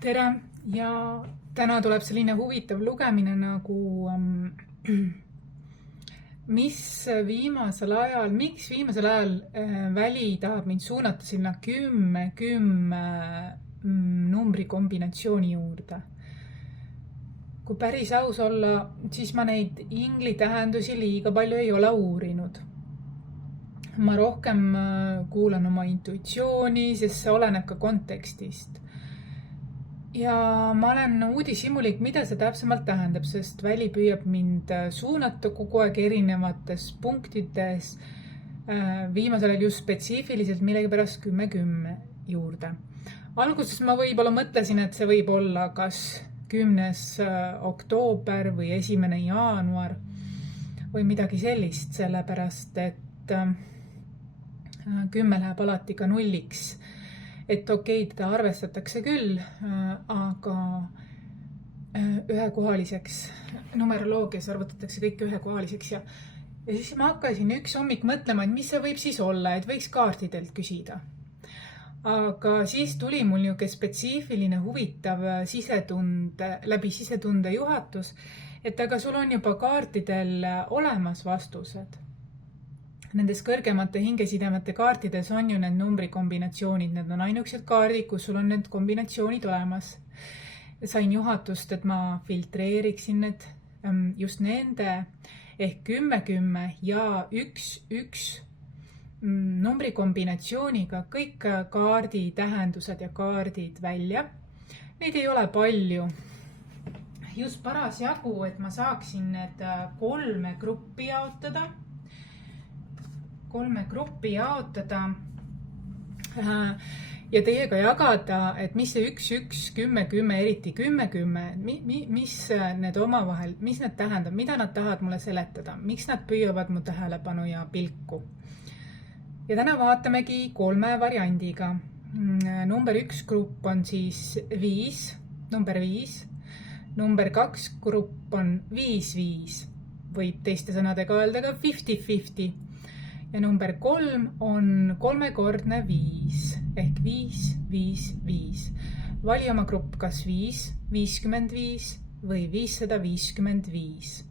tere ja täna tuleb selline huvitav lugemine nagu miks viimasel ajal Väli tahab mind suunata sinna 10 numbrikombinatsiooni juurde. Kui päris aus olla, siis ma neid ingli tähendusi liiga palju ei ole uurinud. Ma rohkem kuulan oma intuitsiooni, sest see oleneb ka kontekstist. Ja ma olen uudishimulik, mida see täpsemalt tähendab, sest Väli püüab mind suunata kogu aeg erinevates punktides, viimasel ajal just spetsiifiliselt millegipärast 10 juurde. Alguses ma võib-olla mõtlesin, et see võib olla kas 10. oktoober või 1. jaanuar või midagi sellist, sellepärast et 10 läheb alati ka nulliks. Et okei, teda arvestatakse küll, aga ühekohaliseks, numeroloogias arvutatakse kõik ühekohaliseks ja siis ma hakkasin üks hommik mõtlema, et mis see võib siis olla, et võiks kaartidelt küsida. Aga siis tuli mul niuke spetsiifiline huvitav läbi sisetunde juhatus, et aga sul on juba kaartidel olemas vastused. Nendes kõrgemate hingesidemete kaartides on ju need numbrikombinatsioonid, need on ainukesed kaardid, kus sul on need kombinatsioonid olemas. Sain juhatust, et ma filtreeriksin need just nende ehk 10 ja 1 numbrikombinatsiooniga kõik kaardi tähendused ja kaardid välja. Neid ei ole palju. Just parasjagu, et ma saaksin need 3 gruppi jaotada. 3 gruppi jaotada ja teiega jagada, et mis see 1, 10, eriti 10, mis need omavahel, mis need tähendab, mida nad tahavad mulle seletada, miks nad püüavad mu tähelepanu ja pilku. Ja täna vaatamegi 3 variandiga. Number 1 grupp on siis 5, number 5. Number 2 grupp on 5, võib teiste sõnadega öelda ka 50-50. Ja number 3 on 3-kordne 5 ehk 5. Vali oma grupp kas 5, 55 või 555.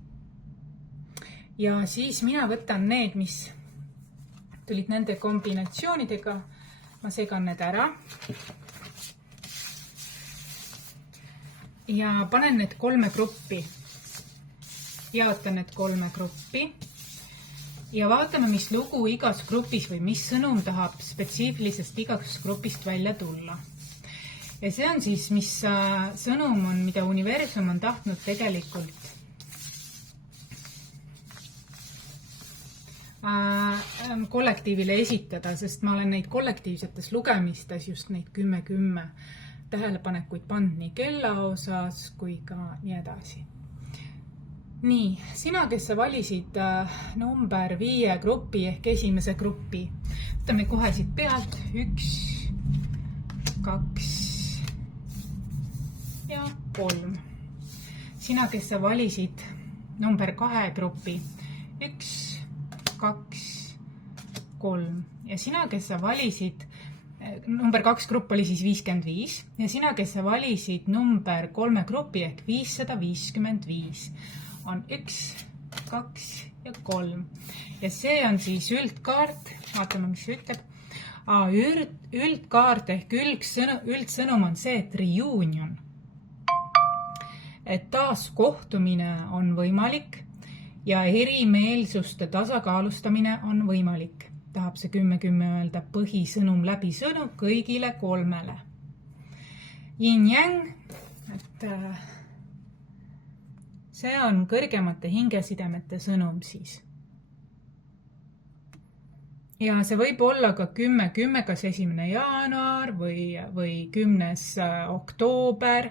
Ja siis mina võtan need, mis tulid nende kombinatsioonidega. Ma segan need ära. Ja panen need 3 gruppi. Jaotan need 3 gruppi. Ja vaatame, mis lugu igas grupis või mis sõnum tahab spetsiifilisest igast grupist välja tulla. Ja see on siis, mis sõnum on, mida universum on tahtnud tegelikult kollektiivile esitada, sest ma olen neid kollektiivsetes lugemistes just neid 10 tähelepanekuid pannud nii kella osas kui ka nii edasi. Nii, sina, kes sa valisid number 5 gruppi ehk esimese gruppi. Võtame kohe siit pealt 1, 2 ja 3. Sina, kes sa valisid number 2 gruppi 1, 2, 3. Ja sina, kes sa valisid number 2 grupp oli siis 55 ja sina, kes sa valisid number 3 gruppi ehk 555 on 1, 2 ja 3. Ja see on siis üldkaart. Vaatame, mis see ütleb. Üldkaart ehk üldsõnum on see, et reunion. Et taas kohtumine on võimalik ja erimeelsuste tasakaalustamine on võimalik. Tahab see 10 öelda põhisõnum läbi sõnu kõigile 3. Yin-yang, et see on kõrgemate hingesidemete sõnum siis. Ja see võib olla ka 10, kas 1. jaanuar või 10. oktoober.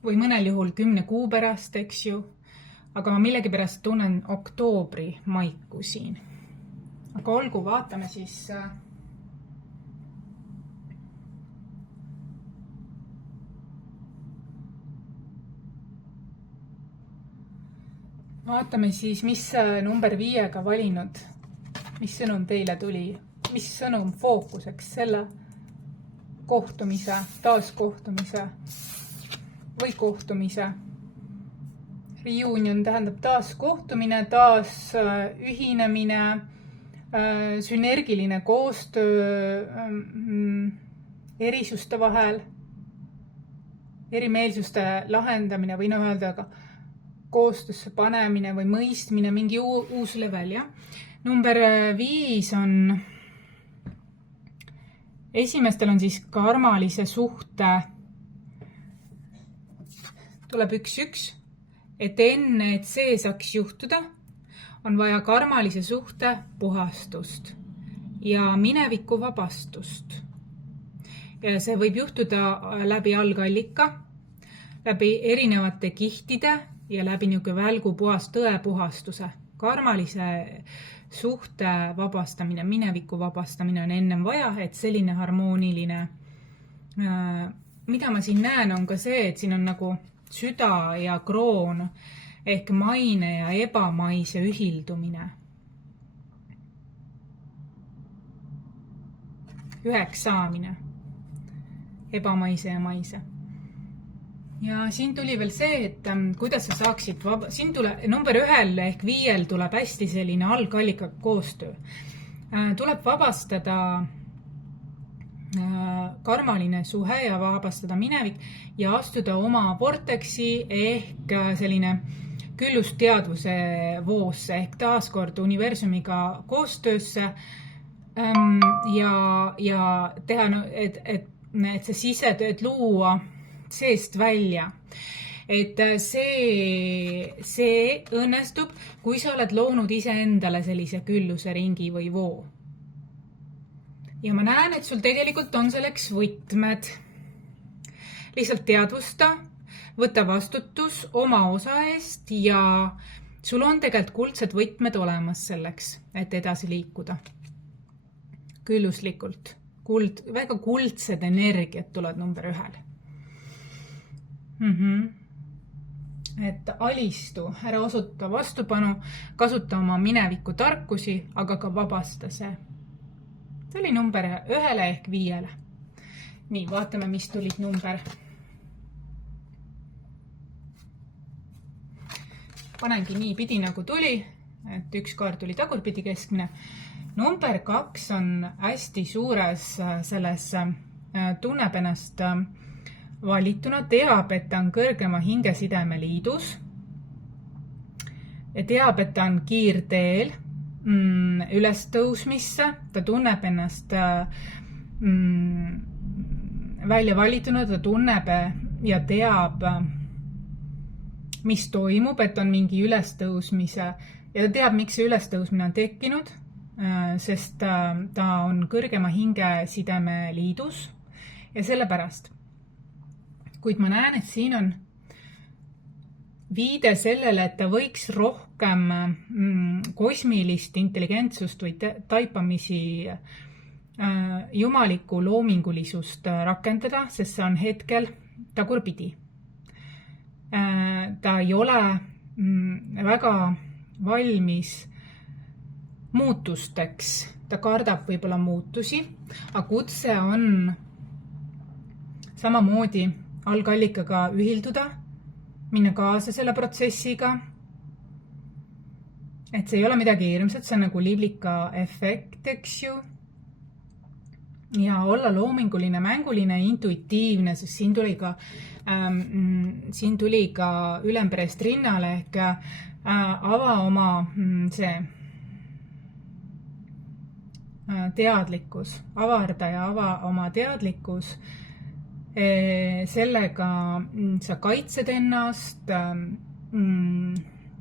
Või mõnel juhul 10 kuu pärast, eks ju. Aga ma millegipärast tunnen oktoobri maiku siin. Aga olgu, vaatame siis Vaatame siis, mis number 5-ga valinud, mis sõnum teile tuli, mis sõnum fookuseks selle kohtumise, taaskohtumise või kohtumise. Reunion tähendab taaskohtumine, taas ühinemine, sünergiline koostöö erisuste vahel, erimeelsuste lahendamine või öelda ka koostöösse panemine või mõistmine, mingi uus level, jah. Number 5 on, esimestel on siis karmalise suhte, tuleb 1-1, et enne, et see saaks juhtuda, on vaja karmalise suhte puhastust ja mineviku vabastust. Ja see võib juhtuda läbi algallika, läbi erinevate kihtide ja läbi niisugune välgu puhas tõe puhastuse. Karmalise suhte vabastamine, mineviku vabastamine on ennem vaja, et selline harmooniline, mida ma siin näen, on ka see, et siin on nagu süda ja kroon ehk maine ja ebamaise ühildumine. 1 saamine, ebamaise ja maise. Ja siin tuli veel see, et kuidas sa saaksid siin number 1 ehk 5 tuleb hästi selline algallika koostöö. Tuleb vabastada karmaline suhe ja vabastada minevik ja astuda oma vorteksi ehk selline küllusteadvuse voosse ehk taaskord universumiga koostöösse ja teha, et see sisetööd luua seest välja. Et see õnnestub, kui sa oled loonud iseendale sellise külluse ringi või voo. Ja ma näen, et sul tegelikult on selleks võtmed. Lihtsalt teadvusta, võta vastutus oma osa eest ja sul on tegelikult kuldsed võtmed olemas selleks, et edasi liikuda. Külluslikult. Väga kuldsed energiat tulevad number 1. Et alistu, ära osuta vastupanu, kasuta oma mineviku tarkusi, aga ka vabasta see. See oli number 1 ehk 5. Nii, vaatame, mis tulid number. Panengi nii pidi, nagu tuli, et 1 kaart tuli tagurpidi keskmine. Number 2 on hästi suures selles tunneb ennast valituna, teab, et ta on kõrgema hingesideme liidus ja teab, et ta on kiirteel üles tõusmisse, ta tunneb ennast välja valituna, ta tunneb ja teab, mis toimub, et on mingi ülestõusmise ja ta teab, miks see ülestõusmine on tekkinud, sest ta on kõrgema hingesideme liidus ja sellepärast. Kuid ma näen, et siin on viide sellele, et ta võiks rohkem kosmilist intelligentsust või taipamisi jumalikku loomingulisust rakendada, sest see on hetkel tagurpidi. Ta ei ole väga valmis muutusteks, ta kardab võib-olla muutusi, aga kutse on samamoodi algallikaga ühilduda, minna kaasa selle protsessiga, et see ei ole midagi hirmsat, see on nagu liblika efekt, eks ju, ja olla loominguline, mänguline, intuitiivne, sest siin tuli ka ülemperest rinnale ehk ava oma see teadlikkus, avarda ja ava oma teadlikkus, sellega sa kaitsed ennast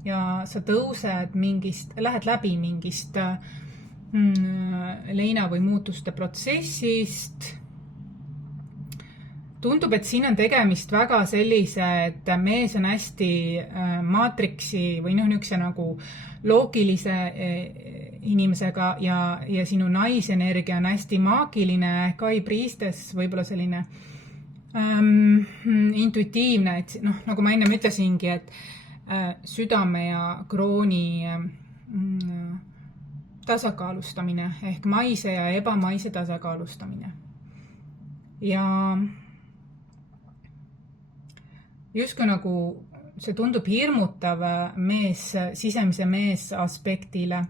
ja sa tõused lähed läbi mingist leina või muutuste protsessist. Tundub, et siin on tegemist väga sellise, et mees on hästi maatriksi või niisuguse nagu loogilise inimesega ja sinu naisenergia on hästi maagiline, Kai Priistes võib-olla selline intuitiivne, et nagu ma ennem ütlesingi, et südame ja krooni tasakaalustamine ehk maise ja ebamaise tasakaalustamine. Ja justkui nagu see tundub hirmutav sisemise mees aspektile,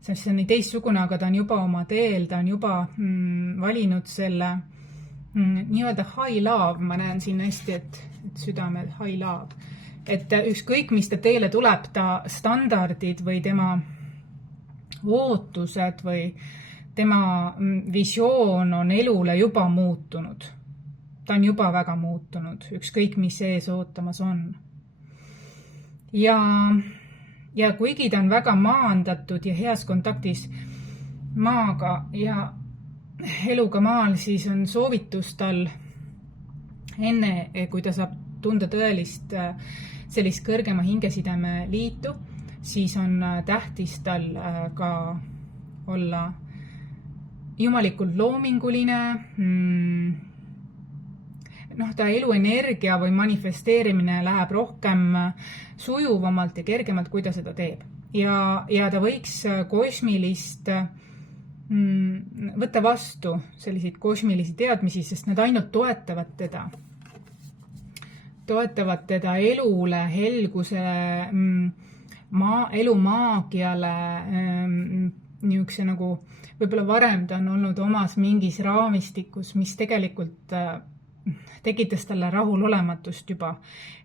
sest see on nii teistsugune, aga ta on juba oma teel, ta on juba valinud selle nii-öelda high love, ma näen siin hästi, et südame high love. Et ükskõik, mis ta teele tuleb, ta standardid või tema ootused või tema visioon on elule juba muutunud. Ta on juba väga muutunud, ükskõik, mis ees ootamas on. Ja kuigi ta on väga maandatud ja heas kontaktis maaga ja eluga maal, siis on soovitus tal enne, kui ta saab tunda tõelist sellist kõrgema hingesideme liitu, siis on tähtis tal ka olla jumalikult loominguline, ta eluenergia või manifesteerimine läheb rohkem sujuvamalt ja kergemalt, kui ta seda teeb. Ja ta võiks kosmilist võtta vastu selliseid kosmilisi teadmisi, sest nad ainult toetavad teda elule, helgusele, elu maagiale, niisuguse nagu võib-olla varem ta on olnud omas mingis raamistikus, mis tegelikult tekitas talle rahulolematust juba,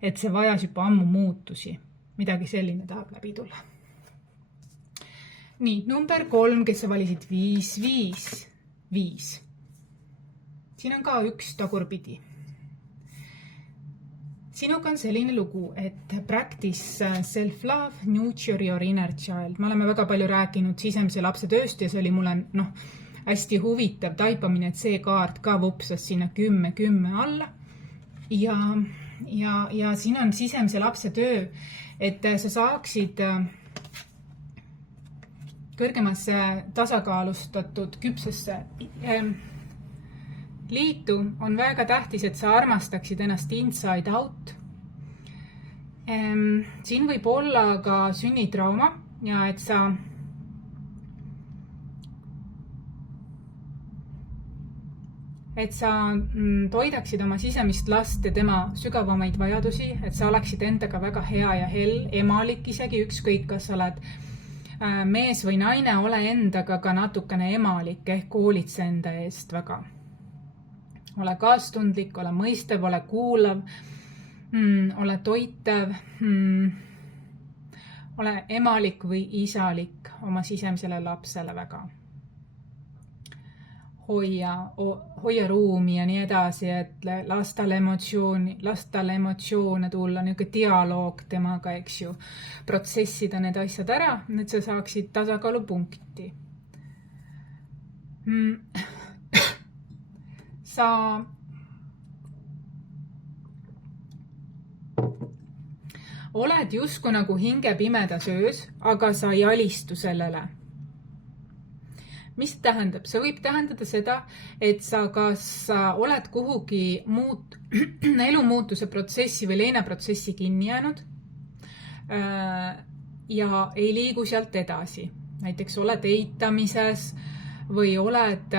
et see vajas juba ammu muutusi. Midagi selline tahab läbi tulla. Nii, number 3, kes sa valisid 5. Siin on ka üks tagurpidi. Sinuga on selline lugu, et practice self-love, nurture your inner child. Me oleme väga palju rääkinud sisemise lapse tööst ja see oli mulle hästi huvitav taipamine, et see kaart ka vupsas sinna 10 alla. Ja siin on sisemise lapse töö, et sa saaksid kõrgemasse tasakaalustatud küpsesse liitu, on väga tähtis, et sa armastaksid ennast inside out. Siin võib olla ka sünnitrauma ja et sa toidaksid oma sisemist last ja tema sügavamaid vajadusi, et sa oleksid endaga väga hea ja hell, emalik isegi, ükskõik, kas sa oled mees või naine, ole endaga ka natukene emalik ehk hoolitse enda eest väga. Ole kaastundlik, ole mõistev, ole kuulav, ole toitev, ole emalik või isalik oma sisemisele lapsele väga. Hoia ruumi ja nii edasi, et lastale emotsioone tulla, niisugune dialoog temaga, eks ju, protsessida need asjad ära, et sa saaksid tasakaalupunkti. Sa oled justkui nagu hinge pimedas öös, aga sa ei alistu sellele. Mis tähendab? See võib tähendada seda, et sa kas oled kuhugi elumuutuse protsessi või leinaprotsessi kinni jäänud ja ei liigu sealt edasi. Näiteks oled eitamises või oled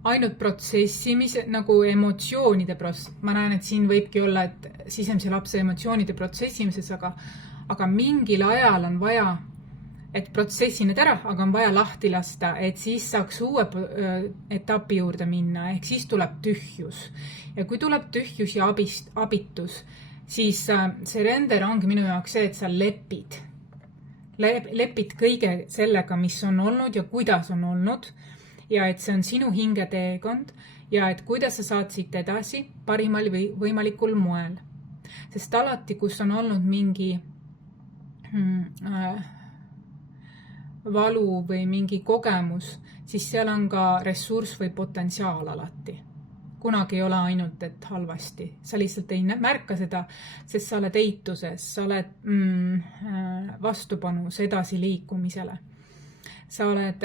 ainult protsessimise, nagu emotsioonide protsess. Ma näen, et siin võibki olla, et sisemise lapse emotsioonide protsessimises, aga mingil ajal on vaja, et protsessi need ära, aga on vaja lahti lasta, et siis saaks uue etapi juurde minna, ehk siis tuleb tühjus. Ja kui tuleb tühjus ja abitus, siis see render ongi minu jaoks see, et sa lepid kõige sellega, mis on olnud ja kuidas on olnud, ja et see on sinu hingeteekond ja et kuidas sa saad siit edasi parimal võimalikul moel. Sest alati, kus on olnud mingi valu või mingi kogemus, siis seal on ka ressurss või potentsiaal alati. Kunagi ei ole ainult, et halvasti. Sa lihtsalt ei märka seda, sest sa oled eituses, sa oled vastupanus edasi liikumisele. Sa oled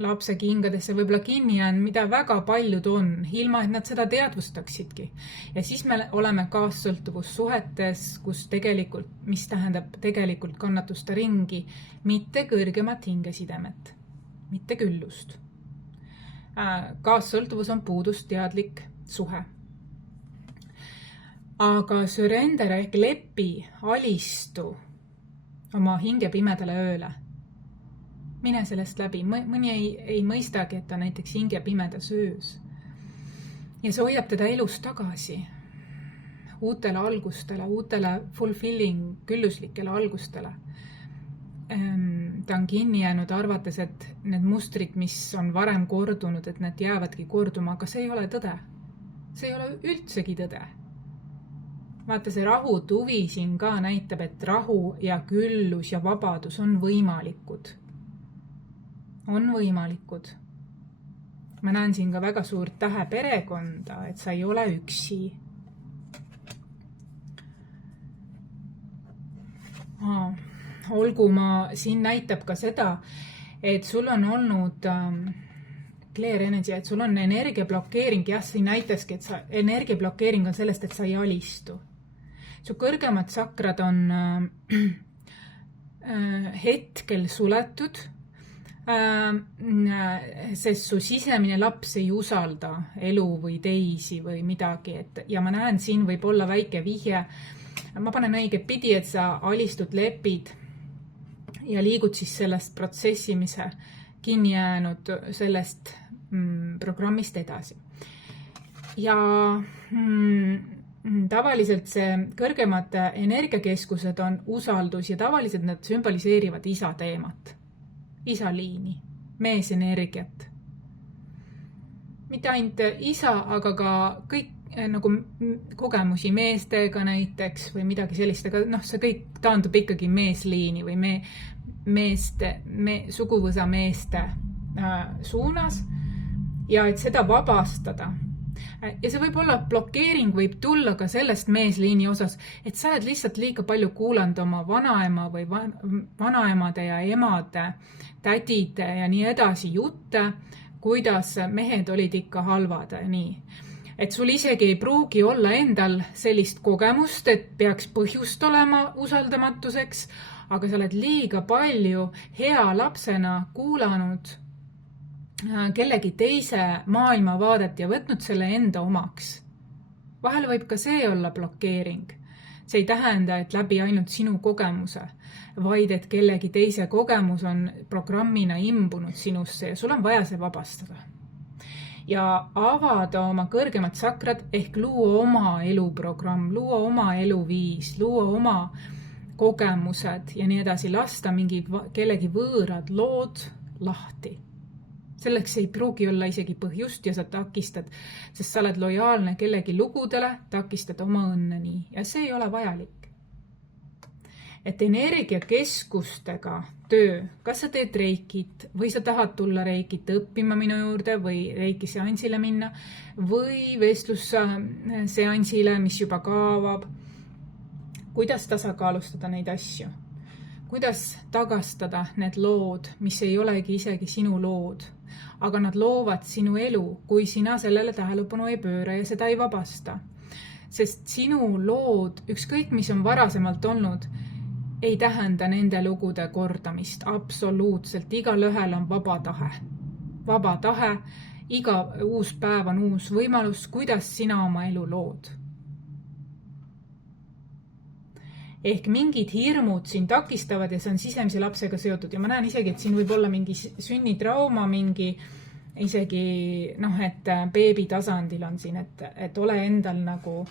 lapse kingadesse võib-olla kinni jäänud, mida väga paljud on, ilma et nad seda teadvustaksidki. Ja siis me oleme kaassõltuvussuhetes, kus tegelikult, mis tähendab tegelikult kannatuste ringi, mitte kõrgemat hingesidemet, mitte küllust. Kaassõltuvus on puudusteadlik suhe. Aga surrender ehk lepi, alistu oma hinge pimedale ööle. Mine sellest läbi. Mõni ei mõistagi, et ta näiteks hinge pimedas öös. Ja see hoiab teda elus tagasi. Uutele algustele, uutele fulfilling, külluslikele algustele. Ta on kinni jäänud arvates, et need mustrid, mis on varem kordunud, et need jäävadki korduma, aga see ei ole tõde. See ei ole üldsegi tõde. Vaata, see rahu tuvi siin ka näitab, et rahu ja küllus ja vabadus on võimalikud. On võimalikud. Ma näen siin ka väga suurt tähe perekonda, et sa ei ole üksi. Olgu siin näitab ka seda, et sul on olnud clear energy, et sul on energiablokeering. Jah, siin näitaski, et energiablokeering on sellest, et sa ei alistu. Su kõrgemad sakrad on hetkel suletud, sest su sisemine laps ei usalda elu või teisi või midagi. Ja ma näen, siin võib olla väike vihje. Ma panen õige pidi, et sa alistud, lepid ja liigud siis sellest protsessimise kinni jäänud sellest programmist edasi. Ja tavaliselt see kõrgemad energiakeskused on usaldus ja tavaliselt nad sümboliseerivad isa teemat. Isaliini, meesenergiat. Mitte ainult isa, aga ka kõik nagu kogemusi meestega näiteks või midagi sellist, aga see kõik taandub ikkagi meesliini või suguvõsa meeste suunas ja et seda vabastada. Ja see võib olla blokeering, võib tulla ka sellest meesliini osas, et sa oled lihtsalt liiga palju kuulanud oma vanaema või vanaemade ja emade, tädide ja nii edasi jutte, kuidas mehed olid ikka halvad. Nii. Et sul isegi ei pruugi olla endal sellist kogemust, et peaks põhjust olema usaldamatuseks, aga sa oled liiga palju hea lapsena kuulanud kellegi teise maailmavaadet ja võtnud selle enda omaks. Vahel võib ka see olla blokeering. See ei tähenda, et läbi ainult sinu kogemuse, vaid et kellegi teise kogemus on programmina imbunud sinusse ja sul on vaja see vabastada. Ja avada oma kõrgemad sakrad ehk luua oma eluprogramm, luua oma eluviis, luua oma kogemused ja nii edasi, lasta kellegi võõrad lood lahti. Selleks ei pruugi olla isegi põhjust ja sa takistad, sest sa oled lojaalne kellegi lugudele, takistad oma õnne nii ja see ei ole vajalik. Et energiakeskustega töö, kas sa teed reikit või sa tahad tulla reikit õppima minu juurde või reiki seansile minna või vestlusseansile, mis juba kaavab, kuidas tasakaalustada neid asju? Kuidas tagastada need lood, mis ei olegi isegi sinu lood, aga nad loovad sinu elu, kui sina sellele tähelepanu ei pööra ja seda ei vabasta. Sest sinu lood, ükskõik mis on varasemalt olnud, ei tähenda nende lugude kordamist absoluutselt. Igal ühel on vaba tahe. Vaba tahe, iga uus päev on uus võimalus, kuidas sina oma elu lood. Ehk mingid hirmud siin takistavad ja see on sisemise lapsega seotud. Ja ma näen isegi, et siin võib olla mingi sünnitrauma, mingi isegi, et beebi tasandil on siin, et ole endal nagu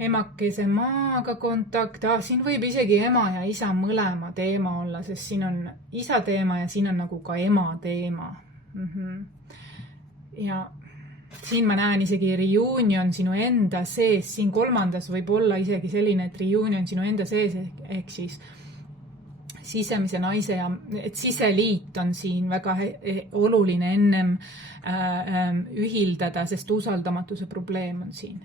emakese maaga kontakt. Siin võib isegi ema ja isa mõlema teema olla, sest siin on isa teema ja siin on nagu ka ema teema. Ja siin ma näen isegi reunion sinu enda sees, siin kolmandas võib olla isegi selline, et reunion sinu enda sees ehk siis sisemise naise ja et siseliit on siin väga oluline ennem ühildada, sest usaldamatuse probleem on siin.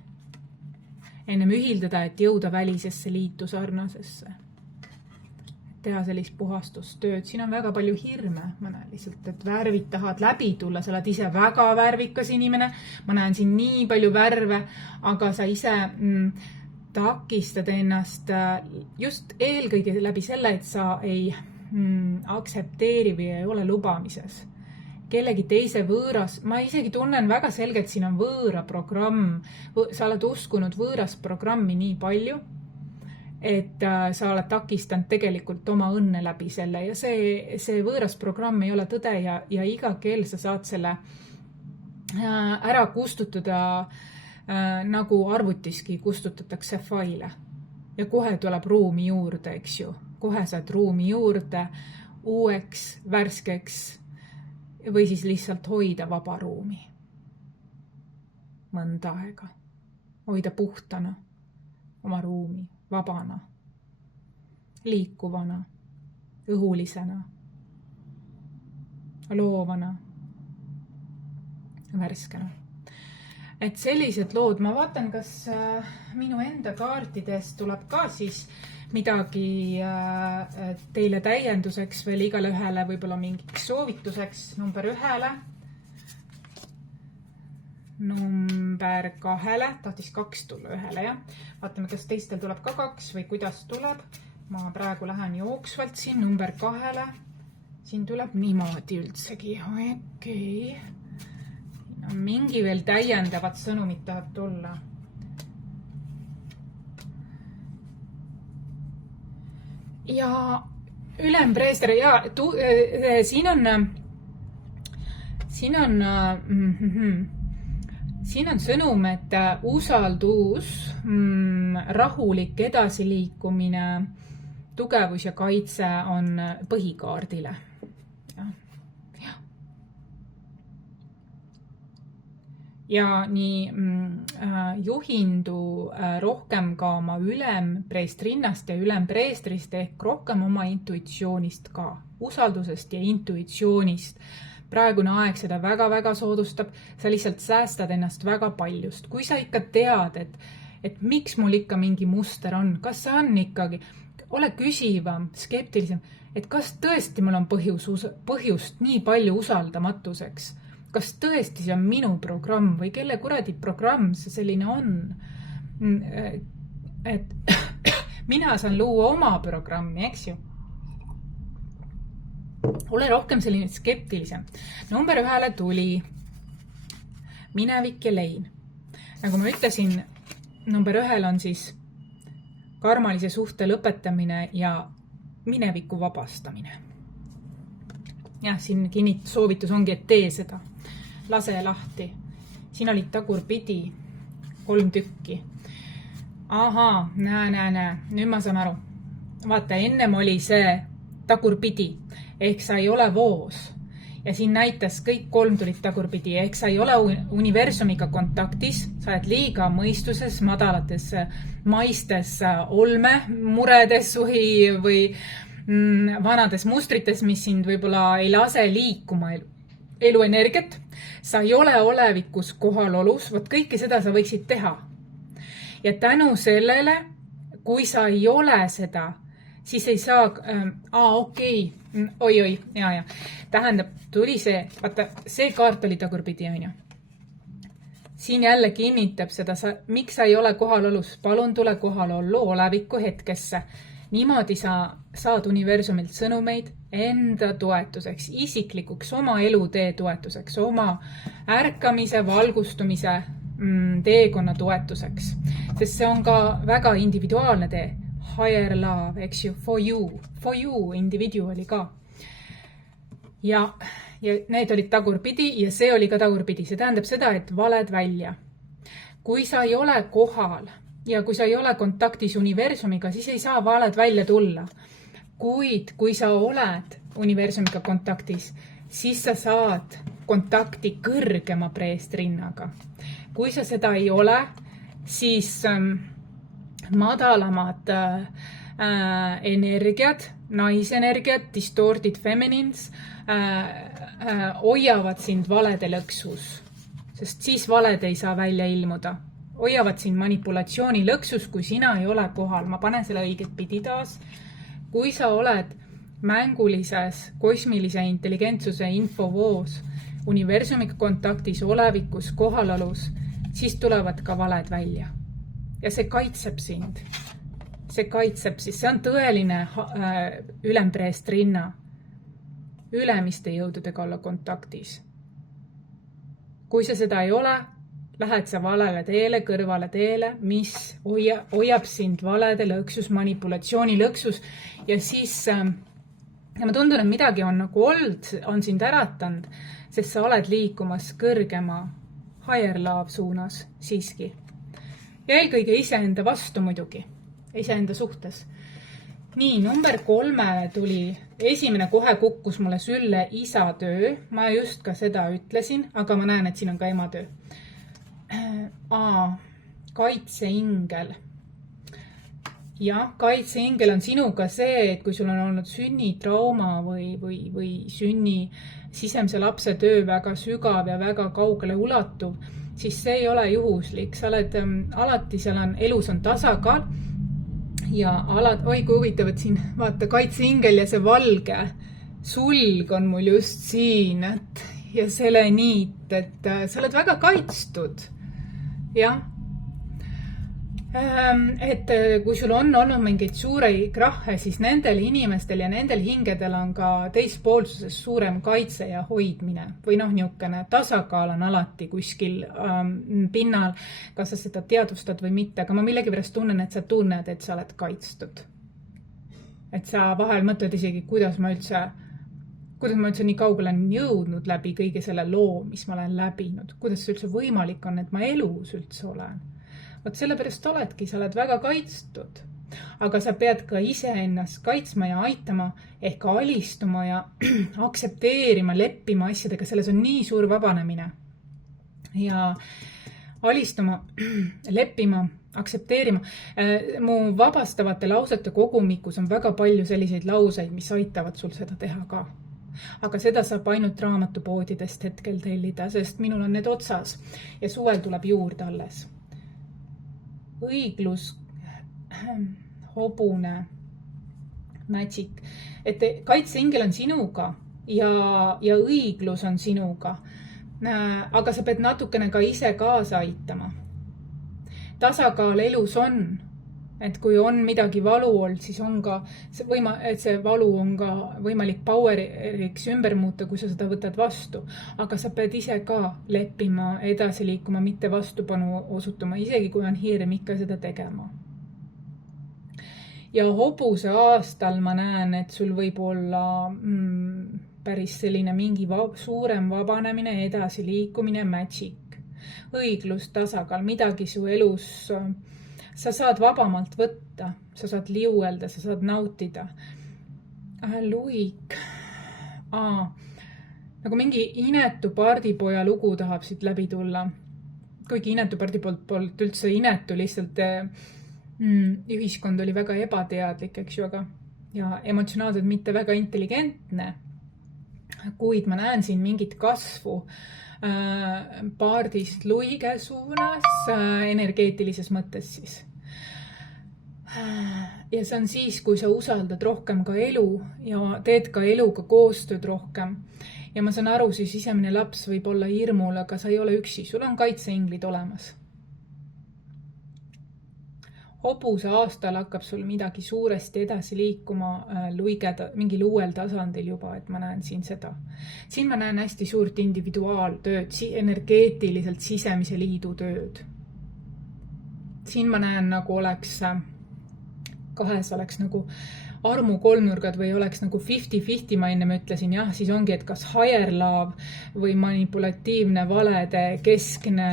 Ennem ühildada, et jõuda välisesse liitu sarnasesse. teha sellist puhastustööd. Siin on väga palju hirme. Ma näen lihtsalt, et värvid tahavad läbi tulla. Sa oled ise väga värvikas inimene. Ma näen siin nii palju värve, aga sa ise takistad ennast just eelkõige läbi selle, et sa ei aktsepteeri või ei ole lubamises. Kellegi teise võõras, ma isegi tunnen väga selgelt, siin on võõra programm. Sa oled uskunud võõras programmi nii palju, et sa oled takistanud tegelikult oma õnne läbi selle ja see võõras programm ei ole tõde ja iga kell sa saad selle ära kustutada nagu arvutiski kustutatakse faile. Ja kohe tuleb ruumi juurde, eks ju. Kohe saad ruumi juurde uueks, värskeks või siis lihtsalt hoida vaba ruumi. Mõnda aega. Hoida puhtana oma ruumi, vabana, liikuvana, õhulisena, loovana, värskena. Et sellised lood, ma vaatan, kas minu enda kaartidest tuleb ka siis midagi teile täienduseks veel igale ühele, võib-olla mingiks soovituseks number 1, number 2, tahtis 2 tulla 1, jah. Vaatame, kas teistel tuleb ka 2 või kuidas tuleb. Ma praegu lähen jooksvalt siin number 2. Siin tuleb niimoodi üldsegi. Okei. Mingi veel täiendavad sõnumid tahab tulla. Ja ülempreester, ja siin on sõnum, et usaldus, rahulik edasiliikumine, tugevus ja kaitse on põhikaardile. Ja nii juhindu rohkem ka oma ülempreestrinnast ja ülempreestrist ehk rohkem oma intuitsioonist ka, usaldusest ja intuitsioonist. Praegune aeg seda väga-väga soodustab, sa lihtsalt säästad ennast väga paljust. Kui sa ikka tead, et miks mul ikka mingi muster on, kas see on ikkagi, ole küsivam, skeptilisem, et kas tõesti mul on põhjust nii palju usaldamatuseks. Kas tõesti see on minu programm või kelle kuradi programm see selline on? Et mina saan luua oma programmi, eks ju? Ole rohkem selline skeptilisem. Number 1 tuli minevik ja lein. Nagu ma ütlesin, number 1 on siis karmalise suhte lõpetamine ja mineviku vabastamine. Ja siin soovitus ongi, et tee seda. Lase lahti. Siin olid tagurpidi 3 tükki. Ahaa, näe. Nüüd ma saan aru. Vaata, ennem oli see tagurpidi, ehk sa ei ole voos. Ja siin näitas kõik 3 tulid tagurpidi, ehk sa ei ole universumiga kontaktis, sa oled liiga mõistuses, madalates maistes olme, muredes või vanades mustrites, mis sind võib-olla ei lase liikuma eluenergiat. Sa ei ole olevikus kohalolus, võt kõike seda sa võiksid teha. Ja tänu sellele, kui sa ei ole seda, siis ei saa, okei, oi, ja. Tähendab, tuli see, vaata, see kaart oli tagurpidi, on ju. Siin jälle kinnitab seda, miks sa ei ole kohalolus, palun tule kohalollu oleviku hetkesse. Niimoodi sa saad universumilt sõnumeid enda toetuseks, isiklikuks, oma elutee toetuseks, oma ärkamise, valgustumise teekonna toetuseks. Sest see on ka väga individuaalne tee. Higher love, eks ju, for you, individuali ka. Ja need olid tagurpidi ja see oli ka tagurpidi. See tähendab seda, et valed välja. Kui sa ei ole kohal ja kui sa ei ole kontaktis universumiga, siis ei saa valed välja tulla. Kuid kui sa oled universumiga kontaktis, siis sa saad kontakti kõrgema preestrinnaga. Kui sa seda ei ole, siis madalamad energiad, naisenergiad, distorted feminines hoiavad sind valede lõksus, sest siis valed ei saa välja ilmuda. Hoiavad sind manipulatsiooni lõksus, kui sina ei ole kohal. Ma panen selle õiget pidi taas. kui sa oled mängulises kosmilise intelligentsuse infovoos, universumiga kontaktis, olevikus, kohalolus, siis tulevad ka valed välja. Ja see kaitseb sind. See kaitseb, siis see on tõeline ülempreestrinna. Ülemiste jõududega olla kontaktis. Kui sa seda ei ole, lähed sa valele teele, kõrvale teele, mis hoiab sind valede lõksus, manipulatsiooni lõksus ja siis ja ma tundun, et midagi on nagu on sind äratanud, sest sa oled liikumas kõrgema higher love suunas siiski. Ja eelkõige iseenda vastu muidugi, iseenda suhtes. Nii, number 3 tuli, esimene kohe kukkus mulle sülle isatöö, ma just ka seda ütlesin, aga ma näen, et siin on ka ematöö. Kaitseingel. Jah, kaitseingel on sinuga see, et kui sul on olnud sünnitrauma või sünni sisemise lapse töö väga sügav ja väga kaugele ulatuv, siis see ei ole juhuslik. Sa oled alati, elus on tasakaal ja oi kui huvitav, et siin vaata kaitseingel ja see valge sulg on mul just siin ja seleniit, et sa oled väga kaitstud. Jah. Et kui sul on olnud mingeid suure krahhe, siis nendel inimestel ja nendel hingedel on ka teispoolsuses suurem kaitse ja hoidmine. Või niisugune tasakaal on alati kuskil pinnal, kas sa seda teadvustad või mitte. Aga ma millegipärast tunnen, et sa tunned, et sa oled kaitstud. Et sa vahel mõtled isegi, kuidas ma üldse nii kaugele olen jõudnud läbi kõige selle loo, mis ma olen läbinud. Kuidas see üldse võimalik on, et ma elus üldse olen. Vot sellepärast oledki, sa oled väga kaitstud, aga sa pead ka iseennast kaitsma ja aitama ehk alistuma ja aksepteerima, leppima asjadega, selles on nii suur vabanemine. Ja alistuma, leppima, aksepteerima. Mu vabastavate lausete kogumikus on väga palju selliseid lauseid, mis aitavad sul seda teha ka. Aga seda saab ainult raamatupoodidest hetkel tellida, sest minul on need otsas ja suvel tuleb juurde alles. Õiglus, hobune, magic, et kaitseingel on sinuga ja õiglus on sinuga, aga sa pead natukene ka ise kaasa aitama. Tasakaal elus on, et kui on midagi valu olnud, siis on ka, et see valu on ka võimalik poweriks ümber muuta, kui sa seda võtad vastu. Aga sa pead ise ka leppima, edasi liikuma, mitte vastupanu osutuma, isegi kui on hirm ikka seda tegema. Ja hobuse aastal ma näen, et sul võib olla päris selline mingi suurem vabanemine, edasi liikumine, magic, õiglus, tasakaal, midagi su elus. Sa saad vabamalt võtta, sa saad liuelda, sa saad nautida. Luik. Nagu mingi inetu pardipoja lugu tahab siit läbi tulla. Kuigi inetu pardipoolt üldse inetu, lihtsalt ühiskond oli väga ebateadlik, eks ju, aga ja emotsionaalselt mitte väga intelligentne. Kuid ma näen siin mingit kasvu paardist luige suunas energeetilises mõttes siis. Ja see on siis, kui sa usaldad rohkem ka elu ja teed ka eluga koostööd rohkem. Ja ma saan aru, siis sisemine laps võib olla hirmul, aga sa ei ole üksi, sul on kaitseinglid olemas. Hobuse aastal hakkab sul midagi suuresti edasi liikuma mingil uuel tasandil juba, et ma näen siin seda. Siin ma näen hästi suurt individuaaltööd, energeetiliselt sisemise liidu tööd. Siin ma näen nagu kahes oleks nagu armukolmnurgad või oleks nagu 50-50, ma enne ütlesin, jah, siis ongi, et kas higher love või manipulatiivne valede keskne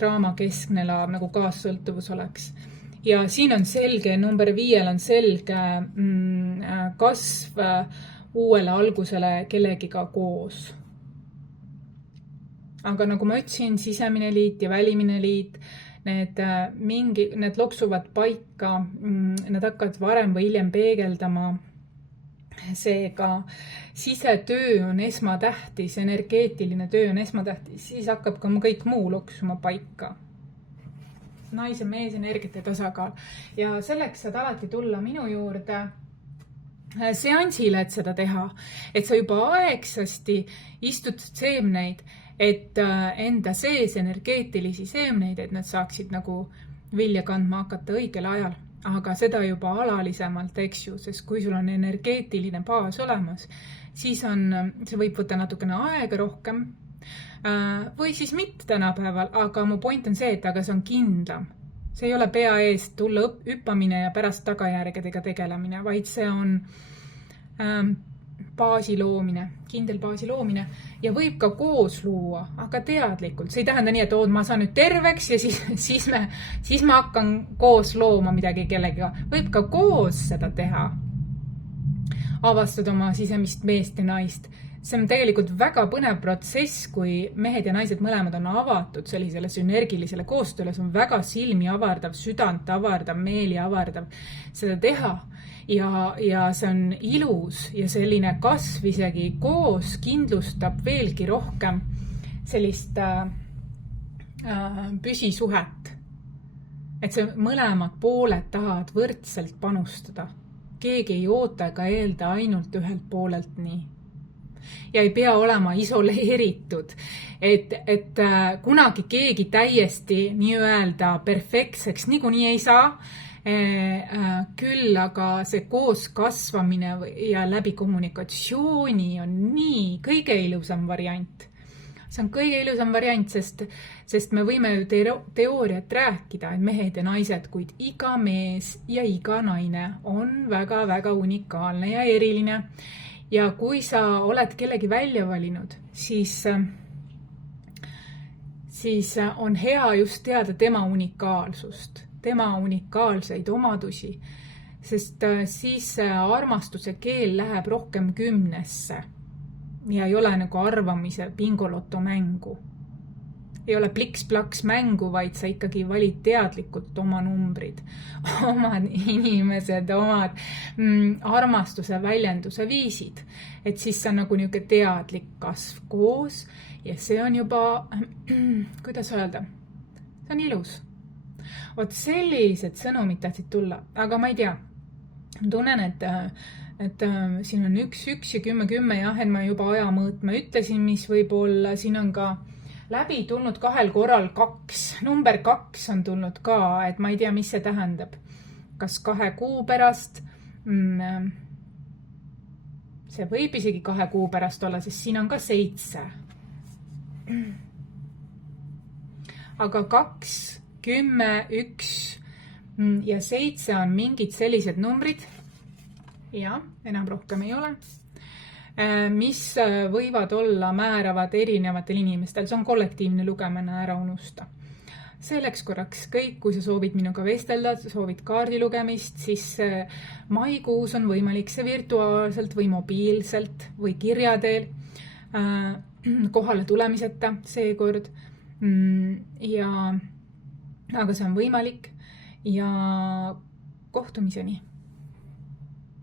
draama keskne laab, nagu kaassõltuvus oleks. Ja siin on selge, number 5 on selge kasv uuele algusele kellegiga koos. Aga nagu ma ütlesin, sisemine liit ja välimine liit, need loksuvad paika, nad hakkavad varem või hiljem peegeldama. Seega sisetöö on esmatähtis, energeetiline töö on esmatähtis, siis hakkab ka kõik muu loksuma paika. Naise mees energiate tasakaal. Ja selleks saad alati tulla minu juurde seansile, et seda teha, et sa juba aegsasti istud seemneid, et enda sees energeetilisi seemneid, et nad saaksid nagu vilja kandma hakata õigel ajal. Aga seda juba alalisemalt, eks ju, sest kui sul on energeetiline baas olemas, siis see võib võtta natukene aega rohkem või siis mitte tänapäeval, aga mu point on see, et aga see on kindlam. See ei ole pea eest tulla hüppamine ja pärast tagajärgedega tegelemine, vaid see on baasi loomine, kindel baasi loomine ja võib ka koos luua, aga teadlikult. See ei tähenda nii, et ma saan nüüd terveks ja siis ma hakkan koos looma midagi kellegiga. Võib ka koos seda teha. Avastada oma sisemist meest ja naist. See on tegelikult väga põnev protsess, kui mehed ja naised mõlemad on avatud sellisele sünergilisele koostööle. See on väga silmi avardav, südant avardav, meeli avardav seda teha. Ja see on ilus ja selline kasv isegi koos kindlustab veelgi rohkem sellist püsisuhet. Et see mõlemad pooled tahavad võrdselt panustada. Keegi ei oota ega eelda ainult ühelt poolelt nii. Ja ei pea olema isoleeritud, et kunagi keegi täiesti nii-öelda perfektseks niikuinii ei saa. Küll aga see koos kasvamine ja läbi kommunikatsiooni on nii kõige ilusam variant. See on kõige ilusam variant, sest me võime ju teooriat rääkida, et mehed ja naised, kuid iga mees ja iga naine on väga-väga unikaalne ja eriline. Ja kui sa oled kellegi välja valinud, siis on hea just teada tema unikaalsust. Tema unikaalseid omadusi, sest siis armastuse keel läheb rohkem 10-sse ja ei ole nagu arvamise bingoloto mängu. Ei ole pliks-plaks mängu, vaid sa ikkagi valid teadlikult oma numbrid, omad inimesed, omad armastuse väljenduse viisid. Et siis see on nagu niisugune teadlik kasv koos ja see on juba, kuidas öelda, see on ilus. Vot sellised sõnumid tahtsid tulla, aga ma ei tea. Tunnen, et siin on 1 ja 10 jah, et ma juba aja mõõtma ütlesin, mis võib olla. Siin on ka läbi tulnud 2 korral 2. Number 2 on tulnud ka, et ma ei tea, mis see tähendab. Kas 2 kuu pärast? See võib isegi 2 kuu pärast olla, sest siin on ka 7. Aga 2... 10, 1 ja 7 on mingid sellised numbrid, ja enam rohkem ei ole, mis võivad olla määravad erinevatel inimestel. See on kollektiivne lugemine, ära unusta. Selleks korraks kõik, kui sa soovid minuga vestelda, soovid kaardilugemist, siis maikuus on võimalik see virtuaalselt või mobiilselt või kirjateel kohale tulemiseta seekord. Aga see on võimalik ja kohtumiseni.